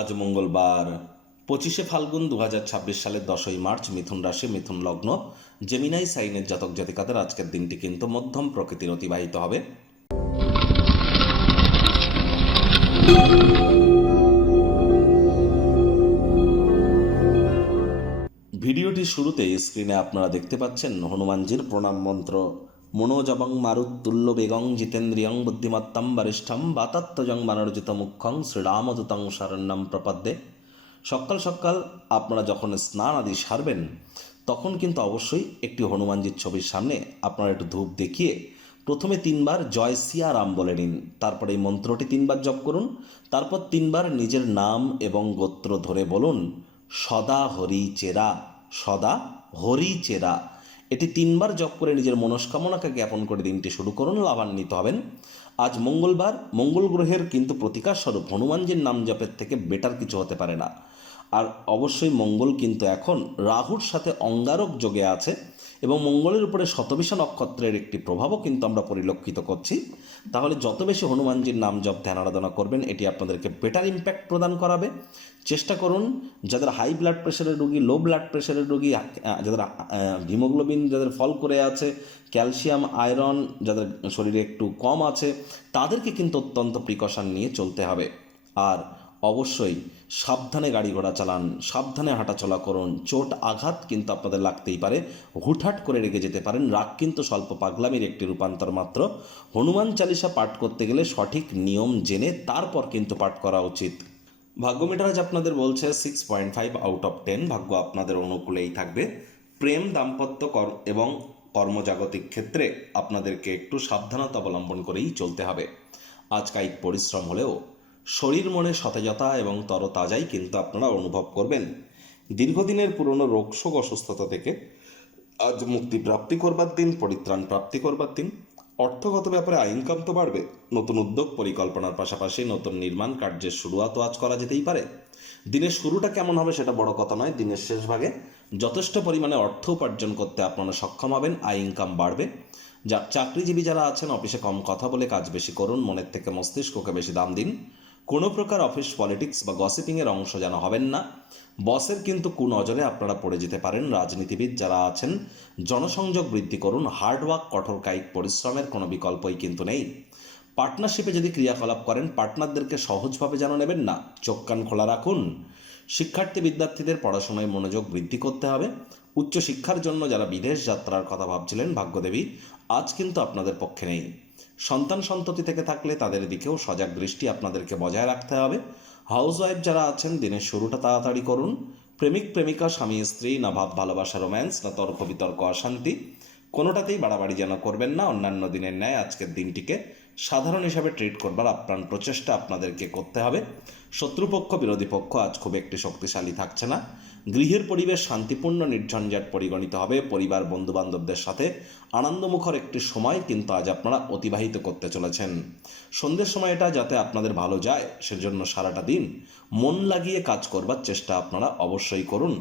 আজ মঙ্গলবার 25শে ফাল্গুন 2026 সালের 10ই মার্চ মিথুন রাশি মিথুন লগ্ন জেমিনাই সাইনের জাতক জাতিকাদের আজকের দিনটি কিন্তু মধ্যম প্রকৃতির অতিবাহিত হবে। ভিডিওটির শুরুতেই স্ক্রিনে আপনারা দেখতে পাচ্ছেন হনুমানজির প্রণাম মন্ত্র। মনোজবং মারুত্তুল্য বেগং জিতেন্দ্রিয়ং বুদ্ধিমত্তম বরিষ্ঠম বাতাত্মজং মানর্জিত মুখ্যং শ্রীরামদূতং শরণ্যম প্রপদ্যে। সকাল সকাল আপনারা যখন স্নান আদি সারবেন তখন কিন্তু অবশ্যই একটি হনুমানজির ছবির সামনে আপনারা একটু ধূপ দেখিয়ে প্রথমে 3বার জয় সিয়ারাম বলে নিন। তারপর এই মন্ত্রটি 3বার জপ করুন। তারপর 3বার নিজের নাম এবং গোত্র ধরে বলুন সদা হরি চেরা, সদা হরি চেরা। এটি 3বার জপ করে নিজের মনস্কামনাকে জ্ঞাপন করে দিনটি শুরু করুন, লাভান্বিত হবেন। আজ মঙ্গলবার, মঙ্গল গ্রহের কিন্তু প্রতিকার স্বরূপ হনুমানজির নাম জপের থেকে বেটার কিছু হতে পারে না। আর অবশ্যই মঙ্গল কিন্তু এখন রাহুর সাথে অঙ্গারক যোগে আছে এবং মঙ্গলের উপরে শতবিশা নক্ষত্রের একটি প্রভাবও কিন্তু আমরা পরিলক্ষিত করছি। তাহলে যত বেশি হনুমানজির নাম জপ ধ্যান আরাধনা করবেন এটি আপনাদেরকে বেটার ইম্প্যাক্ট প্রদান করাবে। চেষ্টা করুন যাদের হাই ব্লাড প্রেশারের রোগী, লো ব্লাড প্রেশারের রোগী, যাদের হিমোগ্লোবিন যাদের ফল করে আছে, ক্যালসিয়াম আয়রন যাদের শরীরে একটু কম আছে, তাদেরকে কিন্তু অত্যন্ত প্রিকশন নিয়ে চলতে হবে। আর অবশ্যই সাবধানে গাড়ি ঘোড়া চালান, সাবধানে হাঁটাচলা করুন। চোট আঘাত কিন্তু আপনাদের লাগতেই পারে, হুটহাট করে রেগে যেতে পারেন। রাগ কিন্তু স্বল্প পাগলামির একটি রূপান্তর মাত্র। হনুমান চালিসা পাঠ করতে গেলে সঠিক নিয়ম জেনে তারপর কিন্তু পাঠ করা উচিত। ভাগ্য মিটার আজ আপনাদের বলছে 6.5 আউট অফ 10। ভাগ্য আপনাদের অনুকূলেই থাকবে। প্রেম, দাম্পত্য এবং কর্মজাগতিক ক্ষেত্রে আপনাদেরকে একটু সাবধানতা অবলম্বন করেই চলতে হবে। আজ কায়িক পরিশ্রম হলেও শরীর মনে সতেজতা এবং তরতাজাই কিন্তু আপনারা অনুভব করবেন। দীর্ঘদিনের পুরনো রোগশোক অসুস্থতা থেকে আজ মুক্তি প্রাপ্তি করবার দিন, পরিত্রাণ প্রাপ্তি করবার দিন। অর্থগত ব্যাপারে ইনকাম তো বাড়বে। নতুন উদ্যোগ পরিকল্পনার পাশাপাশি নতুন নির্মাণ কার্যের শুরুয়াতও আজ করা যেতেই পারে। দিনের শুরুটা কেমন হবে সেটা বড় কথা নয়, দিনের শেষ ভাগে যথেষ্ট পরিমাণে অর্থ উপার্জন করতে আপনারা সক্ষম হবেন, ইনকাম বাড়বে। চাকরিজীবী যারা আছেন অফিসে কম কথা বলে কাজ বেশি করুন, মনের থেকে মস্তিষ্ককে বেশি দাম দিন। কোনো প্রকার অফিস পলিটিক্স বা গসিপিংয়ের অংশ যেন হবেন না। বসের কিন্তু কুনজরে আপনারা পড়ে যেতে পারেন। রাজনীতিবিদ যারা আছেন জনসংযোগ বৃদ্ধি করুন। হার্ডওয়ার্ক, কঠোর কায়িক পরিশ্রমের কোনো বিকল্পই কিন্তু নেই। পার্টনারশিপে যদি ক্রিয়াকলাপ করেন পার্টনারদেরকে সহজভাবে যেন নেবেন না, চোখ কান খোলা রাখুন। শিক্ষার্থী বিদ্যার্থীদের পড়াশোনায় মনোযোগ বৃদ্ধি করতে হবে। উচ্চশিক্ষার জন্য যারা বিদেশ যাত্রার কথা ভাবছিলেন ভাগ্যদেবী আজ কিন্তু আপনাদের পক্ষে নেই। সন্তান সন্ততি থেকে থাকলে তাদের দিকেও সজাগ দৃষ্টি আপনাদেরকে বজায় রাখতে হবে। হাউসওয়াইফ যারা আছেন দিনের শুরুটা তাড়াতাড়ি করুন। প্রেমিক প্রেমিকা, স্বামী স্ত্রী, না ভাব ভালোবাসা রোম্যান্স, না তর্ক বিতর্ক অশান্তি, কোনোটাতেই বাড়াবাড়ি যেন করবেন না। অন্যান্য দিনের ন্যায় আজকের দিনটিকে সাধারণ হিসাবে ট্রিট করবার আপ্রাণ প্রচেষ্টা আপনাদেরকে করতে হবে। শত্রুপক্ষ বিরোধী পক্ষ আজ খুব একটি শক্তিশালী থাকছে না। গৃহের পরিবেশ শান্তিপূর্ণ নির্ঝঞ্ঝাট পরিগণিত হবে। পরিবার বন্ধুবান্ধবদের সাথে আনন্দমুখর একটি সময় কিন্তু আজ আপনারা অতিবাহিত করতে চলেছেন। সন্ধ্যের সময়টা যাতে আপনাদের ভালো যায় সেজন্য সারাটা দিন মন লাগিয়ে কাজ করবার চেষ্টা আপনারা অবশ্যই করুন।